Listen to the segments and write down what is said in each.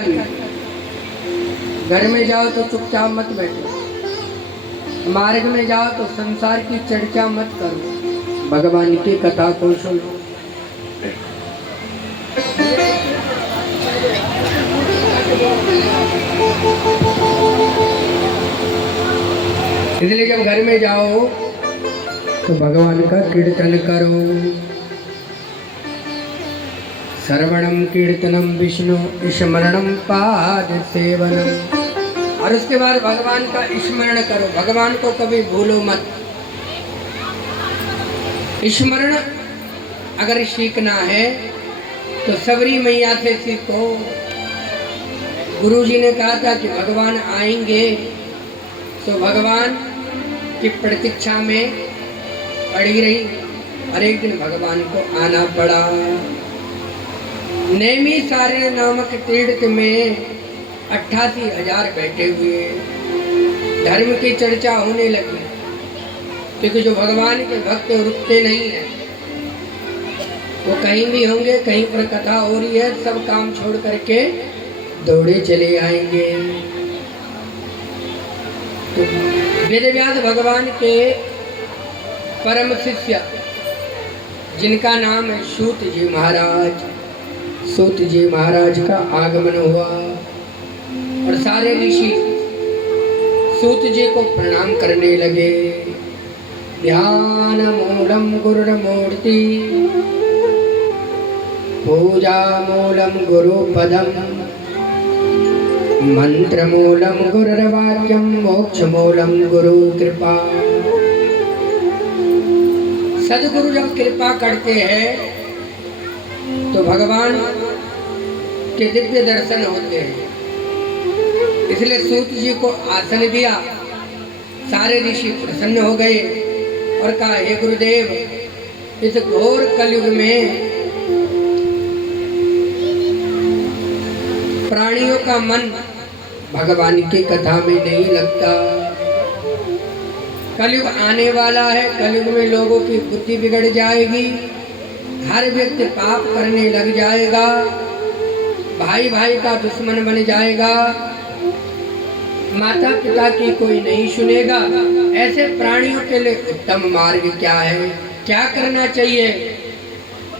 नहीं। घर में जाओ तो चुपचाप मत बैठो, मार्ग में जाओ तो संसार की चर्चा मत करो, भगवान की कथा को सुनो। इसलिए जब घर में जाओ तो भगवान का कीर्तन करो। श्रवणम कीर्तनम विष्णु स्मरणम पाद सेवनम। और उसके बाद भगवान का स्मरण करो, भगवान को कभी भूलो मत। स्मरण अगर सीखना है तो सबरी मैया से सीखो। गुरुजी ने कहा था कि भगवान आएंगे, तो भगवान की प्रतीक्षा में पड़ी रही और एक दिन भगवान को आना पड़ा। नैमी सारे नामक तीर्थ में 88,000 बैठे हुए, धर्म की चर्चा होने लगी, क्योंकि जो भगवान के भक्त रुकते नहीं हैं, वो कहीं भी होंगे, कहीं पर कथा हो रही है, सब काम छोड़ करके दौड़े चले आएंगे। तो वेदव्यास भगवान के परम शिष्य जिनका नाम है सूत जी महाराज, सूत जी महाराज का आगमन हुआ और सारे ऋषि सूत जी को प्रणाम करने लगे। ध्यान मूलम गुरुर्मूर्ति, पूजा मूलम गुरुपदम, मंत्र मूलम गुरुर्वाक्यम, मोक्ष मूलम गुरु कृपा। सदगुरु जब कृपा करते हैं तो भगवान के दिव्य दर्शन होते हैं। इसलिए सूत जी को आसन दिया, सारे ऋषि प्रसन्न हो गए और कहा, हे गुरुदेव, इस घोर कलयुग में प्राणियों का मन भगवान की कथा में नहीं लगता। कलयुग आने वाला है, कलयुग में लोगों की बुद्धि बिगड़ जाएगी, हर व्यक्ति पाप करने लग जाएगा, भाई भाई का दुश्मन बन जाएगा, माता पिता की कोई नहीं सुनेगा। ऐसे प्राणियों के लिए उत्तम मार्ग क्या है, क्या करना चाहिए?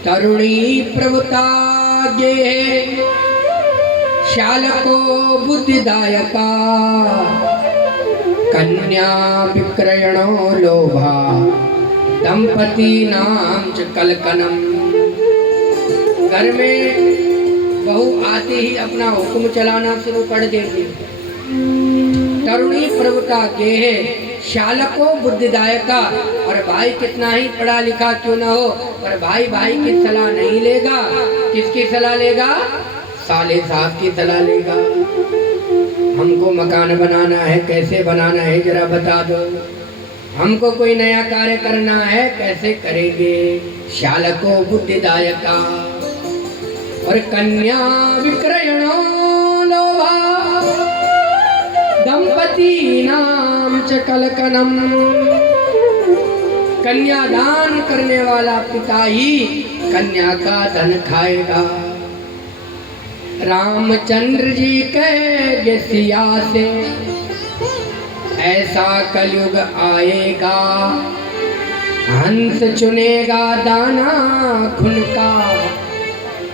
तरुणी प्रभुता गे शालको बुद्धिदायका, कन्या विक्रयणो लोभा, दंपति नाम च कलकनम। घर में बहू आते ही अपना हुक्म चलाना शुरू कर देती। तरुणी प्रभुता गेहे, शालको बुद्धिदायका। और भाई कितना ही पढ़ा लिखा क्यों ना हो, पर भाई भाई की सलाह नहीं लेगा। किसकी सलाह लेगा? साले साहब की सलाह लेगा। हमको मकान बनाना है, कैसे बनाना है जरा बता दो। हमको कोई नया कार्य करना है, कैसे करेंगे? शालको बुद्धिदायका। और कन्या विक्रयणो लोभा, दंपति नाम च कलकनम। कन्यादान करने वाला पिता ही कन्या का धन खाएगा। रामचंद्र जी कहे सिया से, ऐसा कलयुग आएगा, हंस चुनेगा दाना खुन का,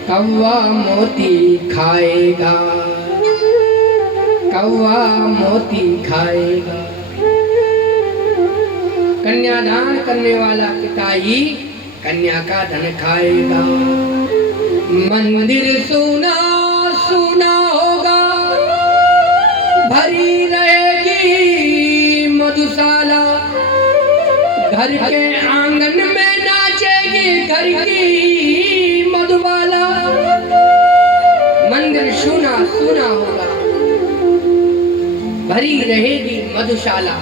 कौवा मोती खाएगा, कौवा मोती खाएगा। कन्यादान करने वाला पिता ही कन्या का धन खाएगा। मंदिर सुना सुना होगा, भरी रहेगी मधुशाला, घर के आंगन में नाचेगी घर की मधुबाला। मंदिर सुना सुना होगा, भरी रहेगी मधुशाला।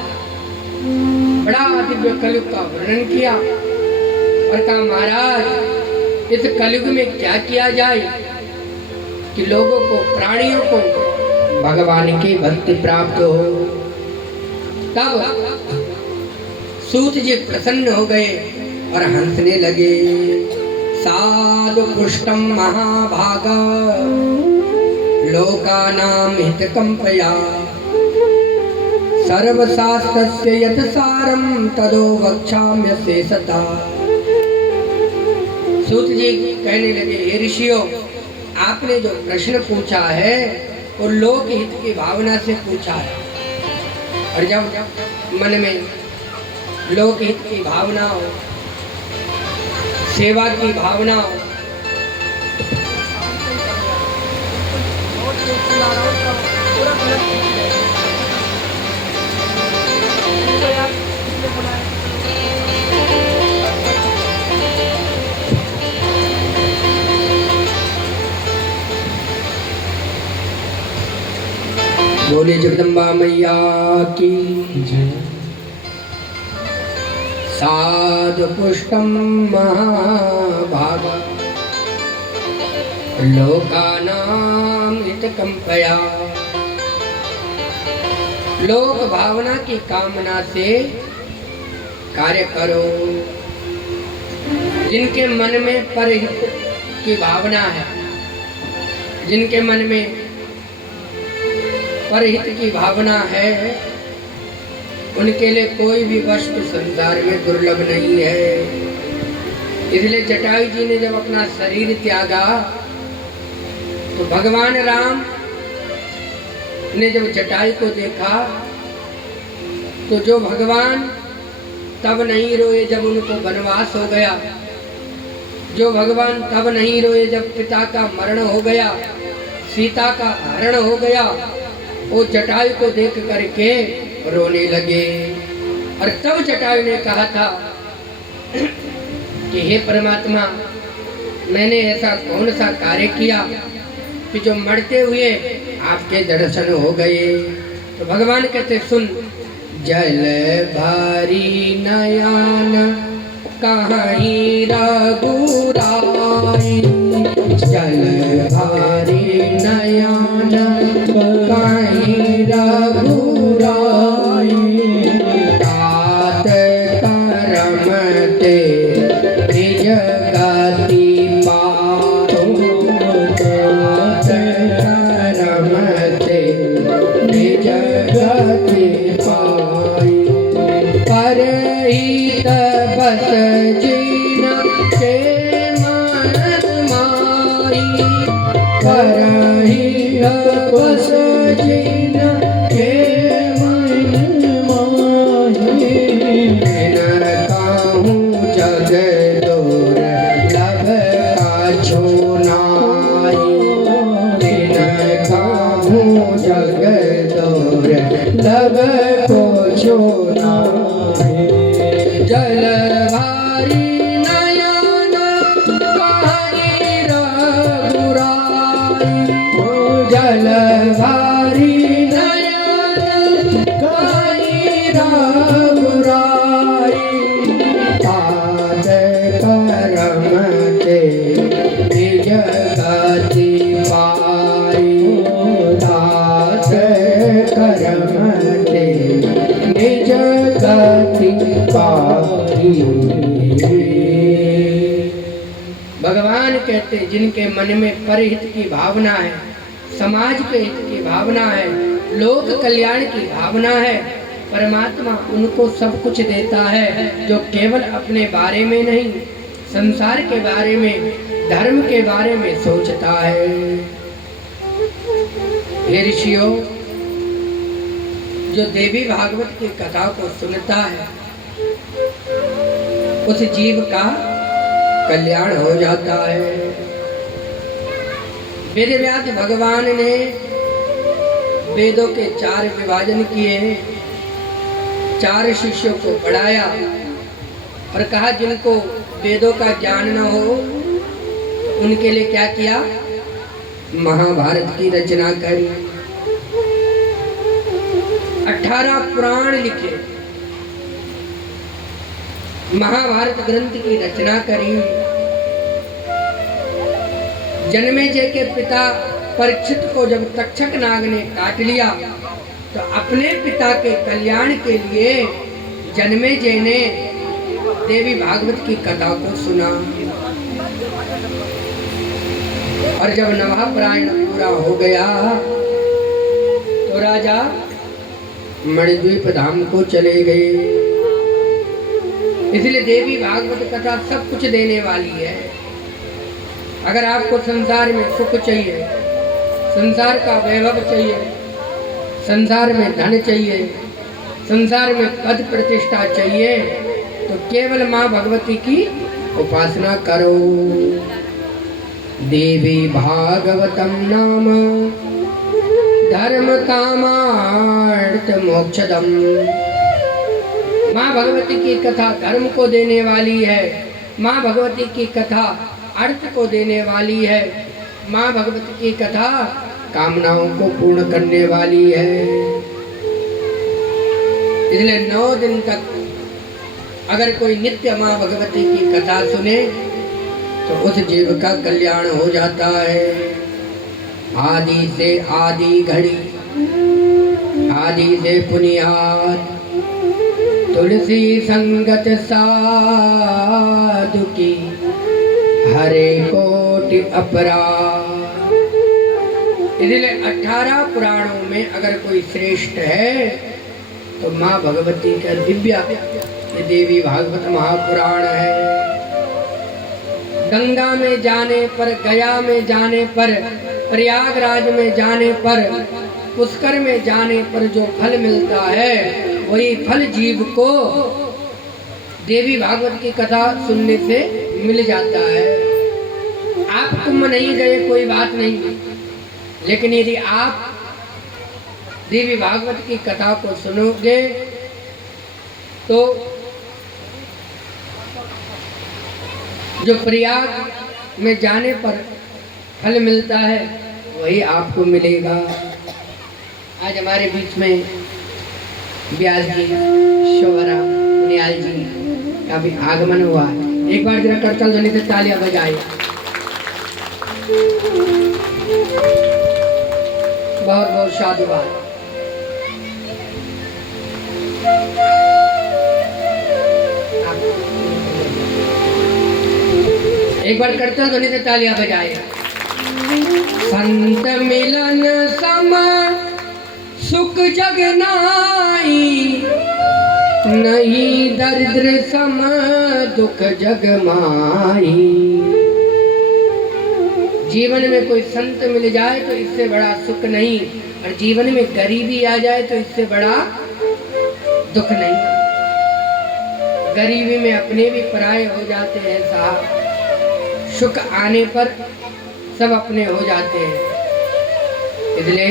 बड़ा दिव्य कलयुग का वर्णन किया और कहा, महाराज इस कलयुग में क्या किया जाए कि लोगों को, प्राणियों को भगवान की भक्ति प्राप्त हो। तब सूत जी प्रसन्न हो गए और हंसने लगे। साधु पुष्टम महाभागा लोकानां हितकंपया सर्वशास्त्रस्य यथसारं तदो वक्ष्याम्यसे सता। सूत जी कहने लगे, हे ऋषियों, आपने जो प्रश्न पूछा है वो लोक हित की भावना से पूछा है, और जब मन में लोक हित की भावना हो, सेवा की भावना हो, बोले जगदम्बा मैया की जय। साधु पुष्टम महाभागा लोकानां हितकंपया। लोक भावना की कामना से कार्य करो। जिनके मन में परहित की भावना है, जिनके मन में परहित की भावना है, उनके लिए कोई भी वस्तु संसार में दुर्लभ नहीं है। इसलिए जटायु जी ने जब अपना शरीर त्यागा तो भगवान राम ने जब जटायु को देखा तो जो भगवान तब नहीं रोए जब उनको वनवास हो गया, जो भगवान तब नहीं रोए जब पिता का मरण हो गया, सीता का हरण हो गया, वो जटायु को देख करके रोने लगे। और तब जटायु ने कहा था कि हे परमात्मा, मैंने ऐसा कौन सा कार्य किया कि जो मरते हुए आपके दर्शन हो गए। तो भगवान कहते, सुन, जल भारी नयन कहीं रघुराई, जल भारी नयन कहीं रघुराई, तात करम ते निज गति पाओ, तात करम ते निज गति पाई, परहित बस जीन के मन माई, परहित बस जीन के मन माही, बिन कहूँ जग दुर्लभ काछो नाई, बिन कहूँ जग दुर्लभ काछो नाई, जल भारी नयन कहीं रघुराई, जल भारी नयन कहीं रघुराई, तात करम ते निज गति पाई, तात करम ते निज गति पाई। भगवान कहते, जिनके मन में परहित की भावना है, समाज के हित की भावना है, लोक कल्याण की भावना है, परमात्मा उनको सब कुछ देता है, जो केवल अपने बारे में नहीं, संसार के बारे में, धर्म के बारे में सोचता है। हे ऋषियों, जो देवी भागवत की कथा को सुनता है उस जीव का कल्याण हो जाता है। वेदव्यास भगवान ने वेदों के 4 विभाजन किए, 4 शिष्यों को पढ़ाया और कहा जिनको वेदों का ज्ञान न हो उनके लिए क्या किया, महाभारत की रचना करी, 18 पुराण लिखे, महाभारत ग्रंथ की रचना करी। जन्मेजय के पिता परीक्षित को जब तक्षक नाग ने काट लिया तो अपने पिता के कल्याण के लिए जन्मेजय ने देवी भागवत की कथा को सुना और जब नवापरायण पूरा हो गया तो राजा मणिद्वीप धाम को चले गए। इसलिए देवी भागवत कथा सब कुछ देने वाली है। अगर आपको संसार में सुख चाहिए, संसार का वैभव चाहिए, संसार में धन चाहिए, संसार में पद प्रतिष्ठा चाहिए, तो केवल माँ भगवती की उपासना करो। देवी भागवतम नाम धर्म कामार्थ मोक्षदम। माँ भगवती की कथा धर्म को देने वाली है, माँ भगवती की कथा अर्थ को देने वाली है, माँ भगवती की कथा कामनाओं को पूर्ण करने वाली है। इसलिए 9 दिन तक अगर कोई नित्य माँ भगवती की कथा सुने तो उस जीव का कल्याण हो जाता है। आदि से आदि घड़ी, आदि से पुनियाद, तुलसी संगत साधु की हरे कोटि अपराध। इसलिए 18 पुराणों में अगर कोई श्रेष्ठ है तो माँ भगवती का दिव्य ये देवी भागवत महापुराण है। गंगा में जाने पर, गया में जाने पर, प्रयागराज में जाने पर, पुष्कर में जाने पर जो फल मिलता है वही फल जीव को देवी भागवत की कथा सुनने से मिल जाता है। आप कुंभ नहीं गए कोई बात नहीं, लेकिन यदि आप देवी भागवत की कथा को सुनोगे तो जो प्रयाग में जाने पर फल मिलता है वही आपको मिलेगा। आज हमारे बीच में व्यास जी, शोभरा, नियाल जी का भी आगमन हुआ। एक बार जरा करतल ध्वनि से तालियां बजाए। बहुत बहुत साधुवाद। एक बार करतल ध्वनि से तालियां बजाए। संत मिलन सम सुख जग नाई, नहीं दरिद्र सम दुख जग माई। जीवन में कोई संत मिल जाए तो इससे बड़ा सुख नहीं, और जीवन में गरीबी आ जाए तो इससे बड़ा दुख नहीं। गरीबी में अपने भी पराये हो जाते हैं साहब, सुख आने पर सब अपने हो जाते हैं। इसलिए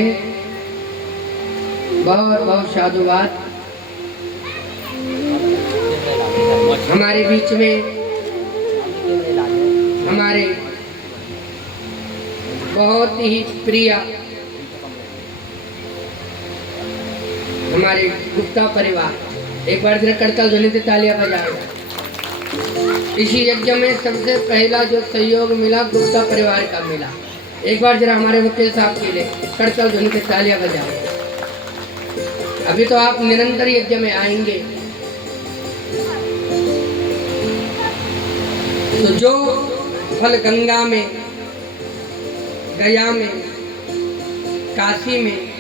बहुत बहुत साधुवाद। हमारे बीच में हमारे बहुत ही प्रिय हमारे गुप्ता परिवार, एक बार जरा करतल ध्वनि से तालियां बजाओ। इसी यज्ञ में सबसे पहला जो सहयोग मिला गुप्ता परिवार का मिला। एक बार जरा हमारे वकील साहब के लिए करतल ध्वनि से तालियां बजाओ। अभी तो आप निरंतर यज्ञ में आएंगे, तो जो फल गंगा में, गया में, काशी में,